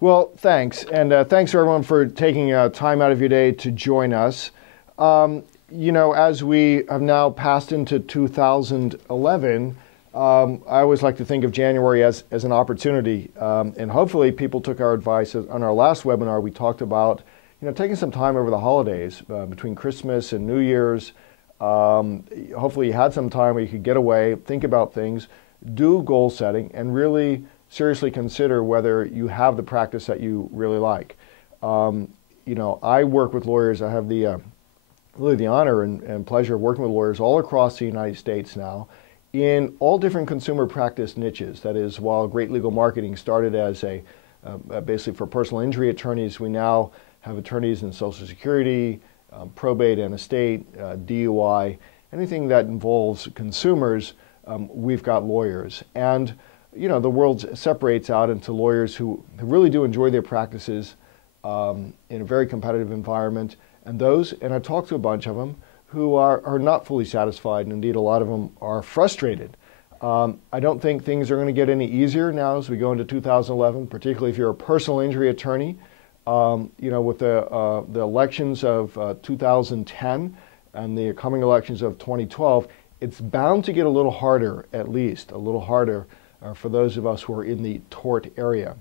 Well, thanks. And thanks everyone for taking time out of your day to join us. As we have now passed into 2011, I always like to think of January as an opportunity. And hopefully people took our advice. On our last webinar, we talked about taking some time over the holidays between Christmas and New Year's. Hopefully you had some time where you could get away, think about things, do goal setting, and really seriously consider whether you have the practice that you really like. I work with lawyers. I have the really the honor and pleasure of working with lawyers all across the United States now in all different consumer practice niches. That is, while Great Legal Marketing started as basically for personal injury attorneys, we now have attorneys in Social Security, probate and estate, DUI, anything that involves consumers, we've got lawyers. And the world separates out into lawyers who really do enjoy their practices in a very competitive environment, and I talked to a bunch of them who are not fully satisfied, and indeed a lot of them are frustrated. I don't think things are going to get any easier now as we go into 2011, particularly if you're a personal injury attorney. With the elections of 2010 and the coming elections of 2012, it's bound to get a little harder, at least a little harder for those of us who are in the tort area.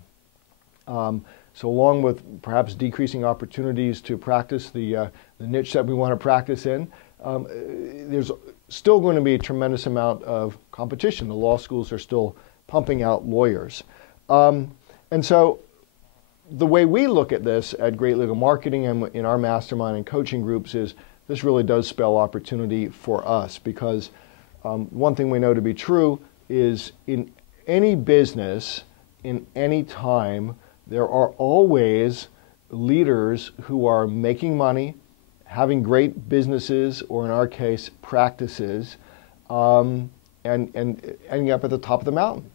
So along with perhaps decreasing opportunities to practice the niche that we want to practice in, there's still going to be a tremendous amount of competition. The law schools are still pumping out lawyers. And so the way we look at this at Great Legal Marketing and in our mastermind and coaching groups is this really does spell opportunity for us, because one thing we know to be true is in any business, in any time, there are always leaders who are making money, having great businesses, or in our case, practices, and ending up at the top of the mountain.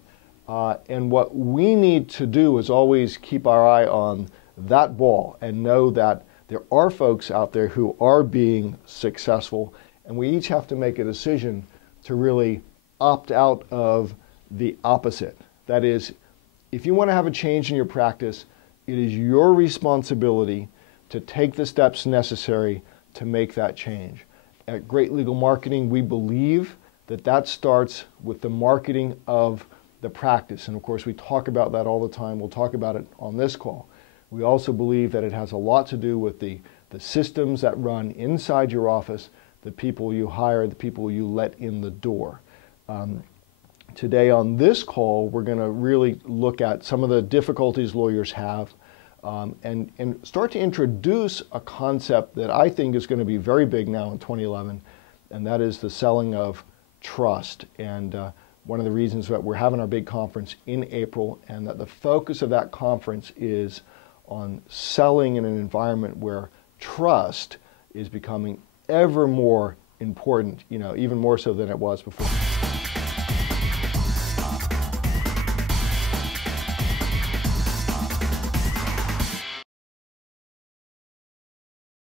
And what we need to do is always keep our eye on that ball and know that there are folks out there who are being successful, and we each have to make a decision to really opt out of the opposite. That is, if you want to have a change in your practice, it is your responsibility to take the steps necessary to make that change. At Great Legal Marketing, we believe that that starts with the marketing of the practice. And of course, we talk about that all the time. We'll talk about it on this call. We also believe that it has a lot to do with the systems that run inside your office, the people you hire, the people you let in the door. Today on this call, we're going to really look at some of the difficulties lawyers have and start to introduce a concept that I think is going to be very big now in 2011, and that is the selling of trust. And one of the reasons that we're having our big conference in April, and that the focus of that conference is on selling in an environment where trust is becoming ever more important, even more so than it was before.